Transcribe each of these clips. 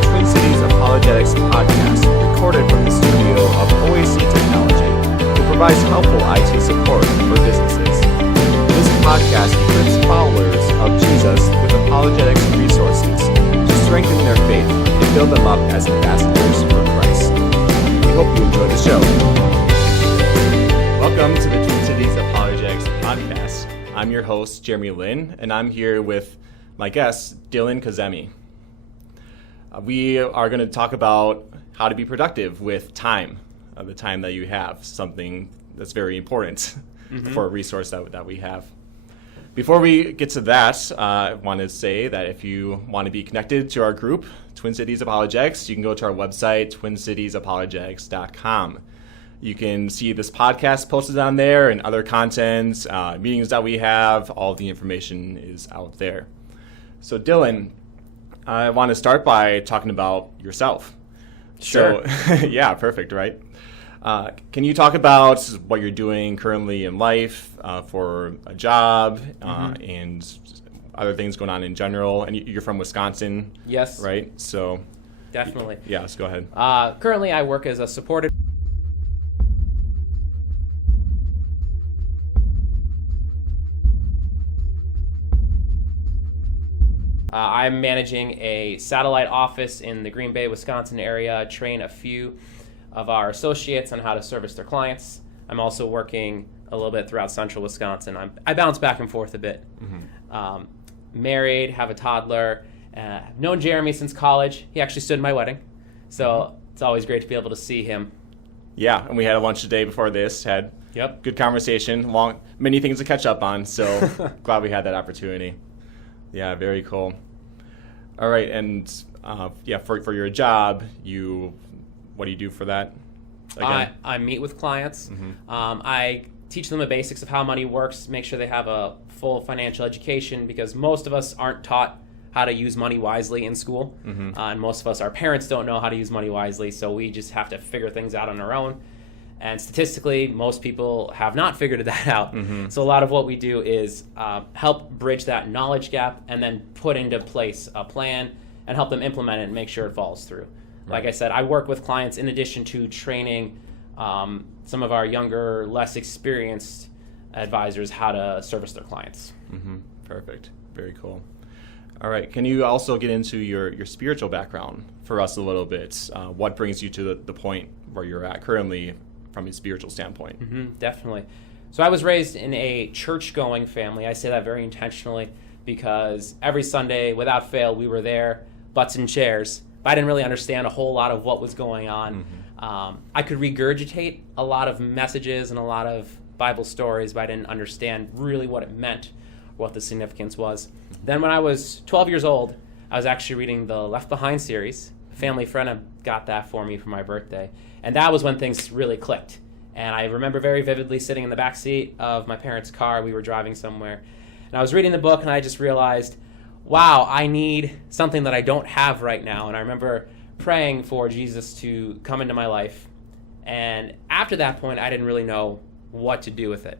the Twin Cities Apologetics podcast, recorded from the studio of OAC Technology, who provides helpful IT support for businesses. This podcast equips followers of Jesus with apologetics resources to strengthen their faith and build them up as ambassadors for Christ. We hope you enjoy the show. Welcome to the Twin Cities Apologetics podcast. I'm your host, Jeremy Lynn, and I'm here with my guest, Dillon Kazemi. We are going to talk about how to be productive with time, the time that you have, something that's very important for a resource that we have. Before we get to that, I want to say that if you want to be connected to our group, Twin Cities Apologetics, you can go to our website, twincitiesapologetics.com. You can see this podcast posted on there and other content, meetings that we have. All the information is out there. So, Dillon, I want to start by talking about yourself. Sure. So, yeah, perfect, right? Can you talk about what you're doing currently in life for a job and other things going on in general? And you're from Wisconsin, Yes. right? So, Definitely. yeah, let's go ahead. Currently, I work as a supported. I'm managing a satellite office in the Green Bay, Wisconsin area, train a few of our associates on how to service their clients. I'm also working a little bit throughout central Wisconsin. I bounce back and forth a bit. Married, have a toddler. I've known Jeremy since college. He actually stood in my wedding. So it's always great to be able to see him. Yeah, and we had a lunch today before this, had good conversation, many things to catch up on, so glad we had that opportunity. Yeah, very cool. All right, and for your job, what do you do for that? I meet with clients. I teach them the basics of how money works, make sure they have a full financial education, because most of us aren't taught how to use money wisely in school. And most of us, our parents don't know how to use money wisely, so we just have to figure things out on our own. And statistically, most people have not figured that out. So a lot of what we do is help bridge that knowledge gap and then put into place a plan and help them implement it and make sure it follows through. Like I said, I work with clients in addition to training some of our younger, less experienced advisors how to service their clients. Perfect. Very cool. All right. Can you also get into your spiritual background for us a little bit? What brings you to the point where you're at currently from a spiritual standpoint? Definitely. So I was raised in a church-going family. I say that very intentionally because every Sunday, without fail, we were there, butts in chairs. But I didn't really understand a whole lot of what was going on. I could regurgitate a lot of messages and a lot of Bible stories, but I didn't understand really what it meant, what the significance was. Then when I was 12 years old, I was actually reading the Left Behind series. A family friend got that for me for my birthday. And that was when things really clicked. And I remember very vividly sitting in the back seat of my parents' car. We were driving somewhere. And I was reading the book, and I just realized, wow, I need something that I don't have right now. And I remember praying for Jesus to come into my life. And after that point, I didn't really know what to do with it.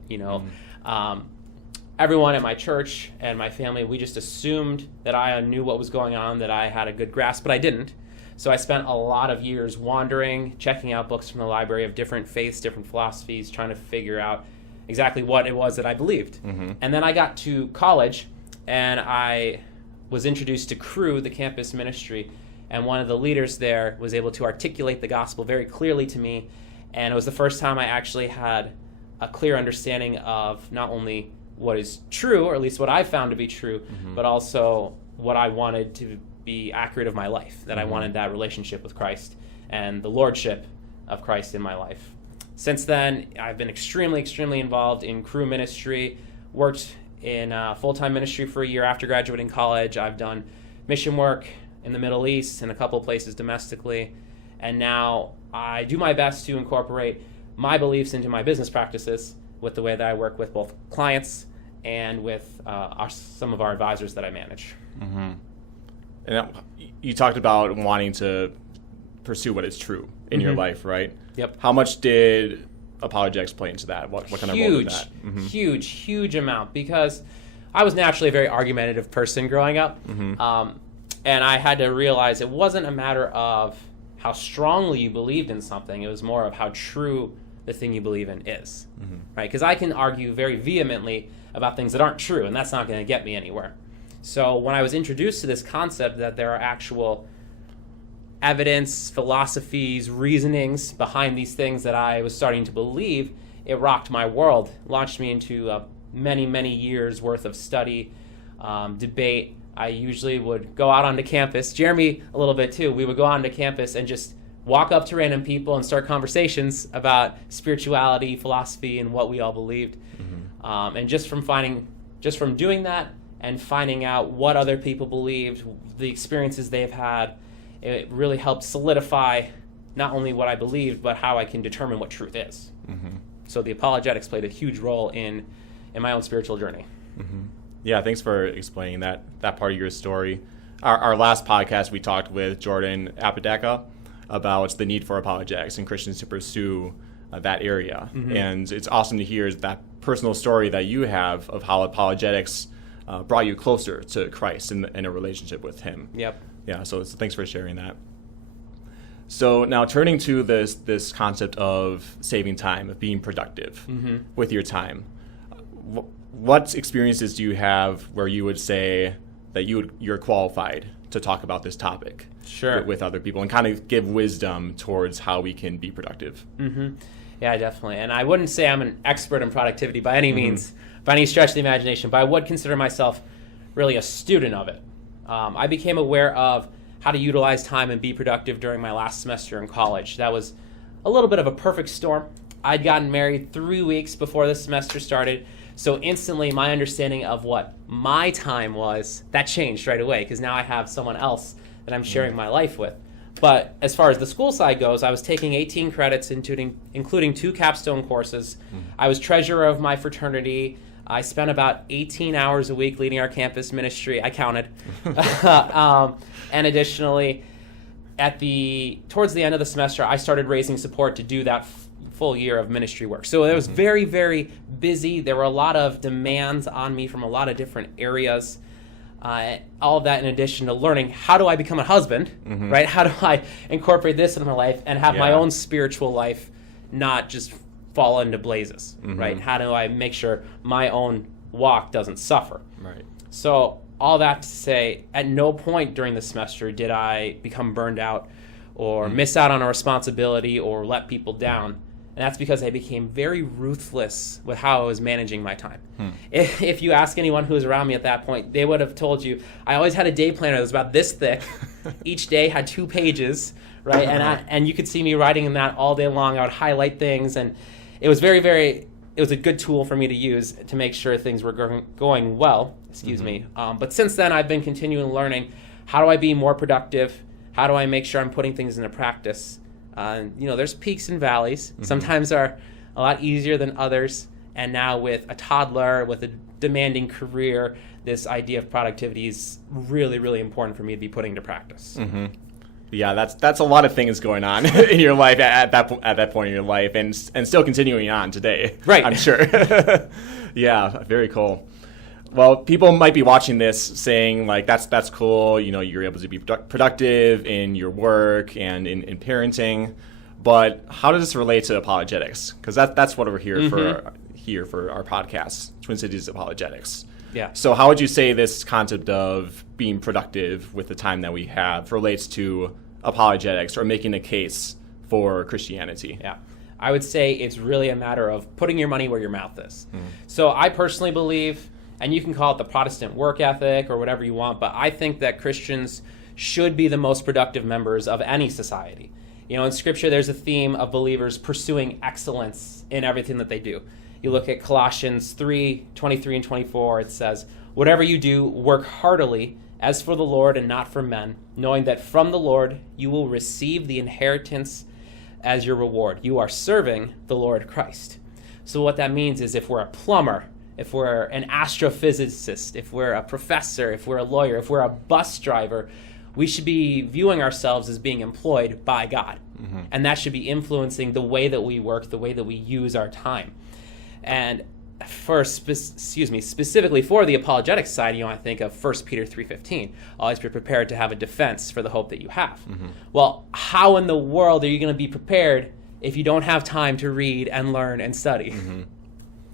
Everyone at my church and my family, we just assumed that I knew what was going on, that I had a good grasp, but I didn't. So I spent a lot of years wandering, checking out books from the library of different faiths, different philosophies, trying to figure out exactly what it was that I believed. And then I got to college, and I was introduced to Cru, the campus ministry, and one of the leaders there was able to articulate the gospel very clearly to me, and it was the first time I actually had a clear understanding of not only what is true, or at least what I found to be true, but also what I wanted to be accurate of my life, that I wanted that relationship with Christ and the lordship of Christ in my life. Since then, I've been extremely, extremely involved in Cru ministry, worked in full-time ministry for a year after graduating college. I've done mission work in the Middle East and a couple of places domestically, and now I do my best to incorporate my beliefs into my business practices with the way that I work with both clients and with some of our advisors that I manage. And you talked about wanting to pursue what is true in your life, right? Yep. How much did apologetics play into that? What kind of role did that? Huge amount, because I was naturally a very argumentative person growing up. And I had to realize it wasn't a matter of how strongly you believed in something. It was more of how true the thing you believe in is, right? Because I can argue very vehemently about things that aren't true, and that's not going to get me anywhere. So when I was introduced to this concept that there are actual evidence, philosophies, reasonings behind these things that I was starting to believe, it rocked my world, launched me into many, many years worth of study, debate. I usually would go out onto campus, Jeremy a little bit too, we would go out onto campus and just walk up to random people and start conversations about spirituality, philosophy, and what we all believed. And just from doing that and finding out what other people believed, the experiences they've had, it really helped solidify not only what I believed, but how I can determine what truth is. So the apologetics played a huge role in my own spiritual journey. Yeah, thanks for explaining that part of your story. Our last podcast, we talked with Jordan Apodaca about the need for apologetics and Christians to pursue that area. And it's awesome to hear that personal story that you have of how apologetics brought you closer to Christ in a relationship with him. Yep. Yeah, so thanks for sharing that. So now turning to this concept of saving time, of being productive with your time. What experiences do you have where you would say that you're qualified to talk about this topic with other people and kind of give wisdom towards how we can be productive? Yeah, definitely. And I wouldn't say I'm an expert in productivity by any means, by any stretch of the imagination, but I would consider myself really a student of it. I became aware of how to utilize time and be productive during my last semester in college. That was a little bit of a perfect storm. I'd gotten married 3 weeks before the semester started, so instantly my understanding of what my time was, that changed right away, because now I have someone else that I'm sharing my life with. But as far as the school side goes, I was taking 18 credits, including 2 capstone courses. I was treasurer of my fraternity. I spent about 18 hours a week leading our campus ministry. I counted. And additionally, towards the end of the semester, I started raising support to do that full year of ministry work. So it was very, very busy. There were a lot of demands on me from a lot of different areas. All of that in addition to learning, how do I become a husband, right? How do I incorporate this into my life and have my own spiritual life not just fall into blazes, right? How do I make sure my own walk doesn't suffer? Right. So all that to say, at no point during the semester did I become burned out or miss out on a responsibility or let people down. And that's because I became very ruthless with how I was managing my time. If you ask anyone who was around me at that point, they would have told you, I always had a day planner that was about this thick. Each day had 2 pages, right? And you could see me writing in that all day long. I would highlight things, and it was it was a good tool for me to use to make sure things were going well, But since then, I've been continuing learning, how do I be more productive? How do I make sure I'm putting things into practice? There's peaks and valleys. Sometimes are a lot easier than others. And now with a toddler, with a demanding career, this idea of productivity is really, really important for me to be putting to practice. Yeah, that's a lot of things going on in your life at that point in your life, and still continuing on today. Right, I'm sure. Yeah, very cool. Well, people might be watching this saying, like, that's cool, you're able to be productive in your work and in parenting, but how does this relate to apologetics? Because that's what we're here for our podcast, Twin Cities Apologetics. Yeah. So how would you say this concept of being productive with the time that we have relates to apologetics or making a case for Christianity? Yeah. I would say it's really a matter of putting your money where your mouth is. So I personally believe, and you can call it the Protestant work ethic or whatever you want, but I think that Christians should be the most productive members of any society. In Scripture, there's a theme of believers pursuing excellence in everything that they do. You look at Colossians 3:23 and 24, it says, "Whatever you do, work heartily, as for the Lord and not for men, knowing that from the Lord you will receive the inheritance as your reward. You are serving the Lord Christ." So what that means is if we're a plumber, if we're an astrophysicist, if we're a professor, if we're a lawyer, if we're a bus driver, we should be viewing ourselves as being employed by God. And that should be influencing the way that we work, the way that we use our time. And specifically for the apologetics side, I think of 1 Peter 3:15. Always be prepared to have a defense for the hope that you have. Well, how in the world are you going to be prepared if you don't have time to read and learn and study?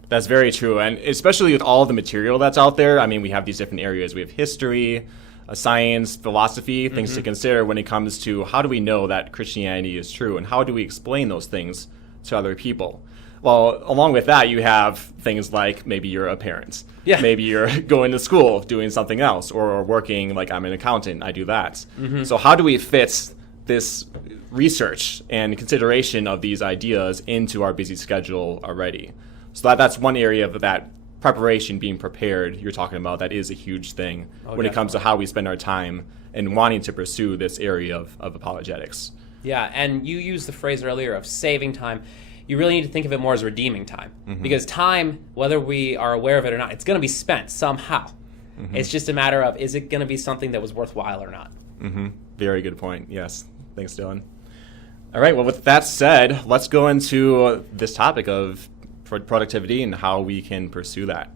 That's very true, and especially with all the material that's out there. I mean, we have these different areas. We have history, science, philosophy, things to consider when it comes to how do we know that Christianity is true, and how do we explain those things to other people. Well, along with that, you have things like maybe you're a parent. Yeah. Maybe you're going to school, doing something else, or working, like I'm an accountant, I do that. So how do we fit this research and consideration of these ideas into our busy schedule already? So that's one area of that preparation, being prepared, you're talking about. That is a huge thing when it comes to how we spend our time and wanting to pursue this area of apologetics. Yeah, and you used the phrase earlier of saving time. You really need to think of it more as redeeming time. Because time, whether we are aware of it or not, it's going to be spent somehow. It's just a matter of, is it going to be something that was worthwhile or not? Very good point. Yes. Thanks, Dillon. All right. Well, with that said, let's go into this topic of productivity and how we can pursue that.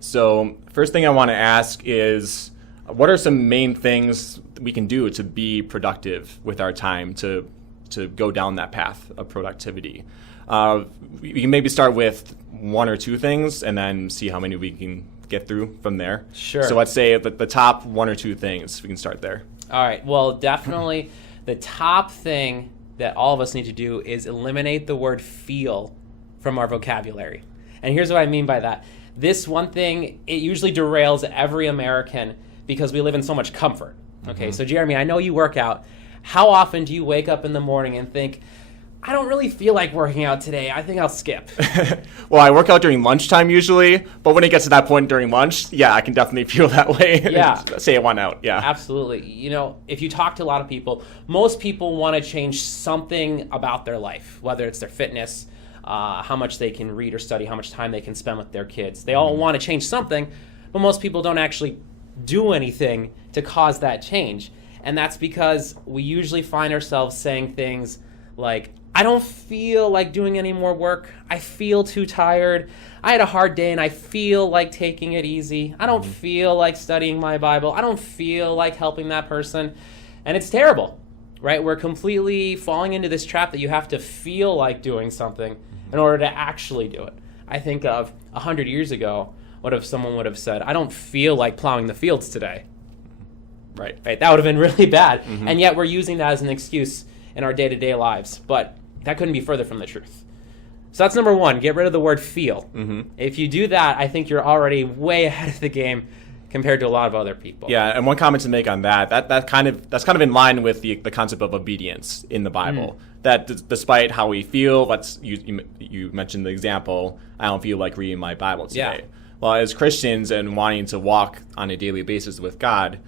So first thing I want to ask is, what are some main things we can do to be productive with our time, to go down that path of productivity? We can maybe start with one or two things and then see how many we can get through from there. Sure. So let's say the top one or two things. We can start there. All right. Well, definitely the top thing that all of us need to do is eliminate the word feel from our vocabulary. And here's what I mean by that. This one thing, it usually derails every American because we live in so much comfort. Okay, so Jeremy, I know you work out. How often do you wake up in the morning and think, I don't really feel like working out today. I think I'll skip. Well, I work out during lunchtime usually, but when it gets to that point during lunch, yeah, I can definitely feel that way. Yeah. Say I want out, yeah. Absolutely. If you talk to a lot of people, most people want to change something about their life, whether it's their fitness, how much they can read or study, how much time they can spend with their kids. They all want to change something, but most people don't actually do anything to cause that change. And that's because we usually find ourselves saying things like, I don't feel like doing any more work. I feel too tired. I had a hard day and I feel like taking it easy. I don't feel like studying my Bible. I don't feel like helping that person. And it's terrible, right? We're completely falling into this trap that you have to feel like doing something in order to actually do it. I think of 100 years ago, what if someone would have said, I don't feel like plowing the fields today? Right? That would have been really bad. And yet we're using that as an excuse in our day-to-day lives. But that couldn't be further from the truth. So that's number one, get rid of the word feel. If you do that, I think you're already way ahead of the game compared to a lot of other people. Yeah, and one comment to make on that's kind of in line with the concept of obedience in the Bible. That despite how we feel, you mentioned the example, I don't feel like reading my Bible today. Yeah. Well, as Christians and wanting to walk on a daily basis with God,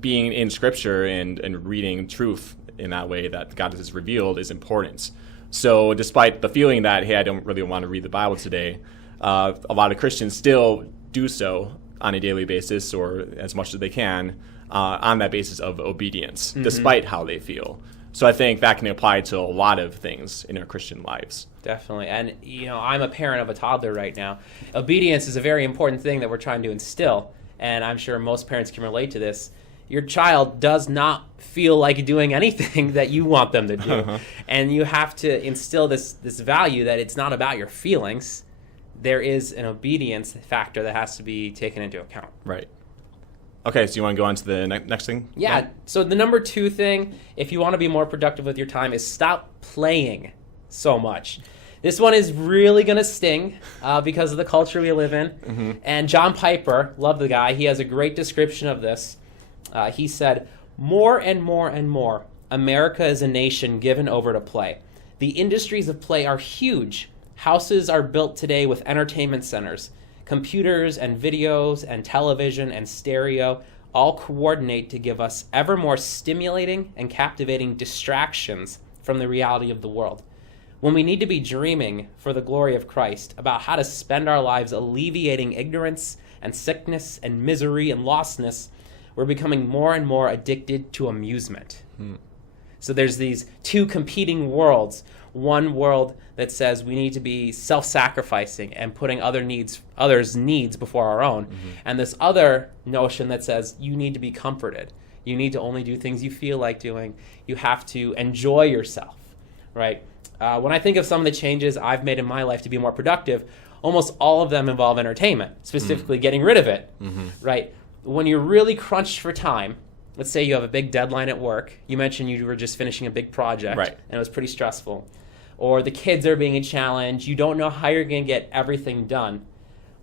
being in Scripture and reading truth in that way that God has revealed is important. So despite the feeling that, hey, I don't really want to read the Bible today, a lot of Christians still do so on a daily basis, or as much as they can, on that basis of obedience, despite how they feel. So I think that can apply to a lot of things in our Christian lives. Definitely. And, I'm a parent of a toddler right now. Obedience is a very important thing that we're trying to instill. And I'm sure most parents can relate to this. Your child does not feel like doing anything that you want them to do. And you have to instill this value that it's not about your feelings. There is an obedience factor that has to be taken into account. Right. Okay, so you want to go on to the next thing? Yeah. So the number two thing, if you want to be more productive with your time, is stop playing so much. This one is really going to sting because of the culture we live in. And John Piper, love the guy, he has a great description of this. He said, more and more and more, America is a nation given over to play. The industries of play are huge. Houses are built today with entertainment centers. Computers and videos and television and stereo all coordinate to give us ever more stimulating and captivating distractions from the reality of the world. When we need to be dreaming for the glory of Christ about how to spend our lives alleviating ignorance and sickness and misery and lostness, we're becoming more and more addicted to amusement. So there's these two competing worlds. One world that says we need to be self-sacrificing and putting others' needs before our own. And this other notion that says you need to be comforted. You need to only do things you feel like doing. You have to enjoy yourself, right? When I think of some of the changes I've made in my life to be more productive, almost all of them involve entertainment, specifically getting rid of it, right? When you're really crunched for time, let's say you have a big deadline at work. You mentioned you were just finishing a big project, right, and it was pretty stressful. Or the kids are being a challenge. You don't know how you're going to get everything done.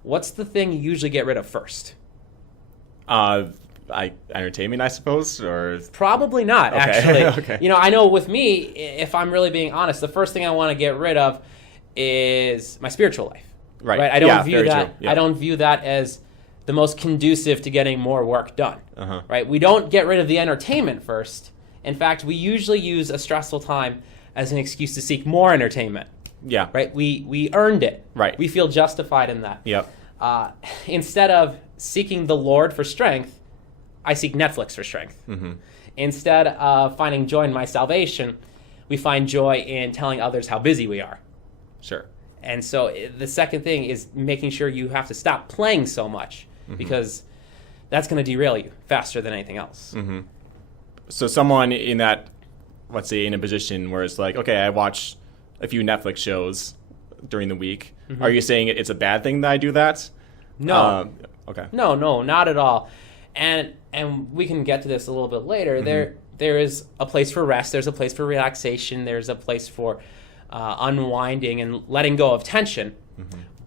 What's the thing you usually get rid of first? Entertainment, I suppose, or probably not, okay. Actually. Okay. You know, I know with me, if I'm really being honest, the first thing I want to get rid of is my spiritual life. Right. I don't view very that. true. Yeah. I don't view that as the most conducive to getting more work done. Right. We don't get rid of the entertainment first. In fact, we usually use a stressful time as an excuse to seek more entertainment. Yeah. Right. We earned it. Right. We feel justified in that. Yep. Instead of seeking the Lord for strength, I seek Netflix for strength. Instead of finding joy in my salvation, we find joy in telling others how busy we are. Sure. And so the second thing is making sure you have to stop playing so much, because that's going to derail you faster than anything else. So someone in that, let's say, in a position where it's like, okay, I watch a few Netflix shows during the week. Are you saying it's a bad thing that I do that? No. Okay. No, not at all. And we can get to this a little bit later. There is a place for rest. There's a place for relaxation. There's a place for unwinding and letting go of tension.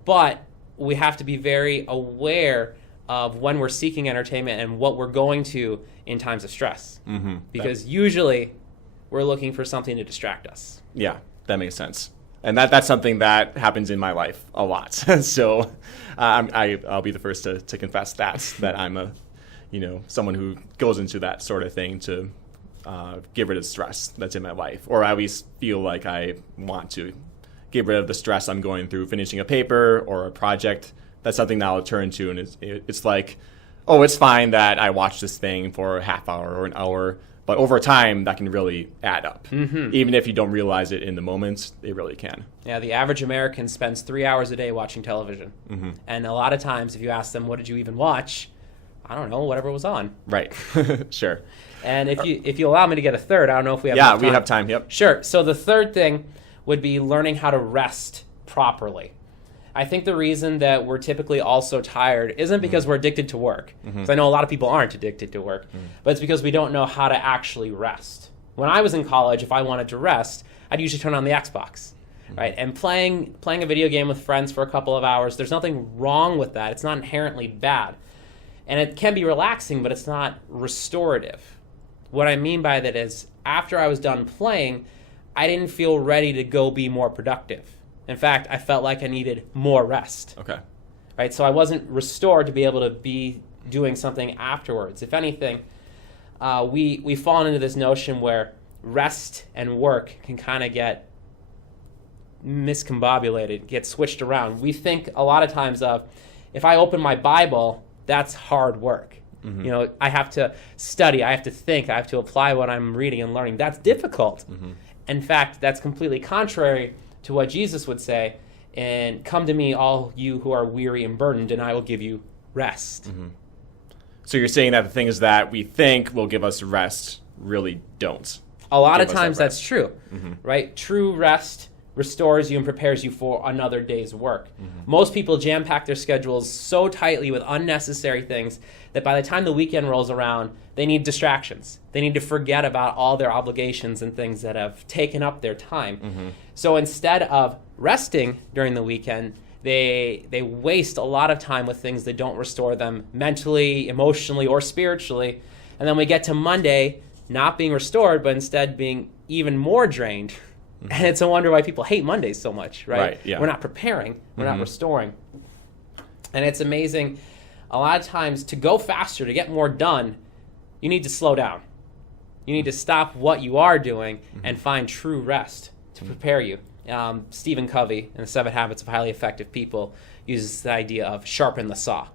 But we have to be very aware of when we're seeking entertainment and what we're going to in times of stress. Because usually we're looking for something to distract us. Yeah, that makes sense. And that's something that happens in my life a lot. So I'll be the first to confess that I'm someone who goes into that sort of thing to get rid of stress that's in my life, or I at least feel like I want to get rid of the stress I'm going through finishing a paper or a project. That's something that I'll turn to, and it's like, oh, it's fine that I watch this thing for a half hour or an hour, but over time that can really add up. Even if you don't realize it in the moment, it really can. Yeah, the average American spends 3 hours a day watching television. And a lot of times if you ask them, what did you even watch? I don't know, whatever was on. Right. Sure. And if you allow me to get a third, I don't know if we have enough time. Yeah, we have time, yep. Sure. So the third thing would be learning how to rest properly. I think the reason that we're typically all so tired isn't because we're addicted to work. Because I know a lot of people aren't addicted to work. But it's because we don't know how to actually rest. When I was in college, if I wanted to rest, I'd usually turn on the Xbox. Right? And playing a video game with friends for a couple of hours, there's nothing wrong with that. It's not inherently bad. And it can be relaxing, but it's not restorative. What I mean by that is, after I was done playing, I didn't feel ready to go be more productive. In fact, I felt like I needed more rest. Okay. Right? So I wasn't restored to be able to be doing something afterwards. If anything, we've fallen into this notion where rest and work can kind of get miscombobulated, get switched around. We think a lot of times of, if I open my Bible, that's hard work. I have to study, I have to think, I have to apply what I'm reading and learning. That's difficult. In fact, that's completely contrary to what Jesus would say, and come to me, all you who are weary and burdened, and I will give you rest. So you're saying that the things that we think will give us rest really don't. A lot of times that's true, right? True rest restores you and prepares you for another day's work. Most people jam-pack their schedules so tightly with unnecessary things that by the time the weekend rolls around, they need distractions. They need to forget about all their obligations and things that have taken up their time. So instead of resting during the weekend, they waste a lot of time with things that don't restore them mentally, emotionally, or spiritually. And then we get to Monday not being restored, but instead being even more drained. And it's a wonder why people hate Mondays so much, right? Yeah. We're not preparing. We're not restoring. And it's amazing. A lot of times, to go faster, to get more done, you need to slow down. You need to stop what you are doing and find true rest to prepare you. Stephen Covey in The 7 Habits of Highly Effective People uses the idea of sharpen the saw.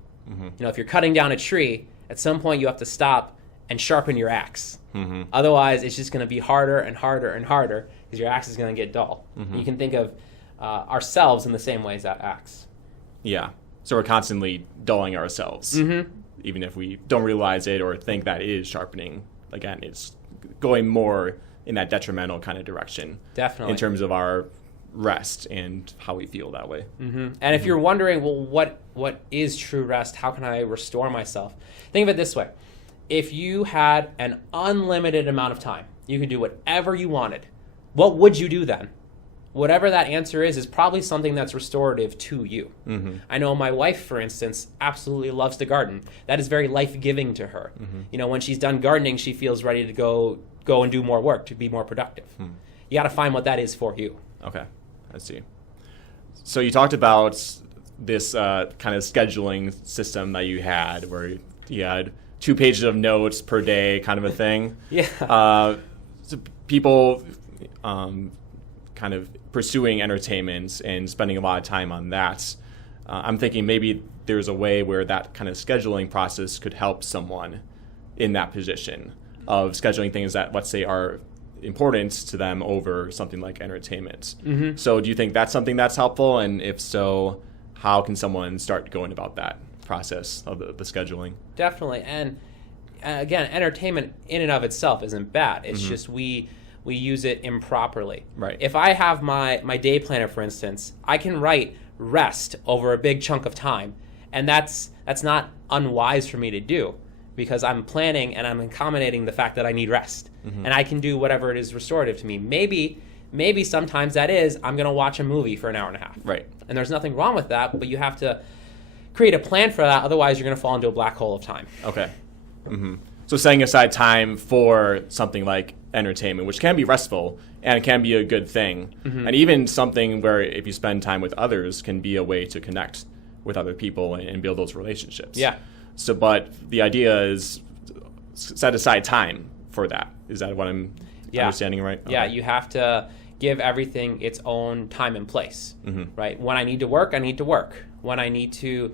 If you're cutting down a tree, at some point you have to stop and sharpen your axe. Mm-hmm. Otherwise, it's just going to be harder and harder and harder because your axe is going to get dull. Mm-hmm. You can think of ourselves in the same way as that axe. Yeah. So we're constantly dulling ourselves, even if we don't realize it or think that it is sharpening. Again, it's going more in that detrimental kind of direction. Definitely. In terms of our rest and how we feel that way. And if you're wondering, well, what is true rest? How can I restore myself? Think of it this way. If you had an unlimited amount of time, you could do whatever you wanted. What would you do then? Whatever that answer is probably something that's restorative to you. I know my wife, for instance, absolutely loves to garden. That is very life-giving to her. You know, when she's done gardening, she feels ready to go and do more work, to be more productive. You got to find what that is for you. Okay, I see. So you talked about this kind of scheduling system that you had, where you had 2 pages of notes per day, kind of a thing. Yeah. So people kind of pursuing entertainment and spending a lot of time on that. I'm thinking maybe there's a way where that kind of scheduling process could help someone in that position of scheduling things that, let's say, are important to them over something like entertainment. So do you think that's something that's helpful? And if so, how can someone start going about that process of the scheduling? Definitely. And again, entertainment in and of itself isn't bad. It's just we use it improperly. Right. If I have my day planner, for instance, I can write rest over a big chunk of time. And that's not unwise for me to do, because I'm planning and I'm accommodating the fact that I need rest. And I can do whatever it is restorative to me. Maybe sometimes that is, I'm going to watch a movie for an hour and a half. Right. And there's nothing wrong with that, but you have to create a plan for that. Otherwise, you're going to fall into a black hole of time. Okay. So setting aside time for something like entertainment, which can be restful and can be a good thing. And even something where if you spend time with others can be a way to connect with other people and build those relationships. Yeah. So, but the idea is set aside time for that. Is that what I'm understanding right? Okay. Yeah, you have to give everything its own time and place, right? When I need to work, I need to work. When I need to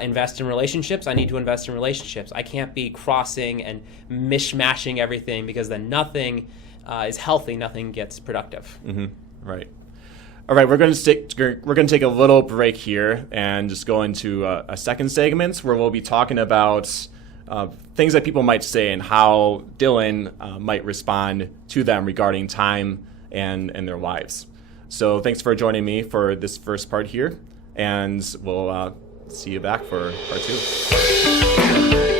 invest in relationships, I need to invest in relationships. I can't be crossing and mishmashing everything, because then nothing is healthy, nothing gets productive. Right. All right, we're going to take a little break here and just go into a second segment where we'll be talking about things that people might say and how Dillon might respond to them regarding time and their lives. So thanks for joining me for this first part here, and we'll see you back for part 2.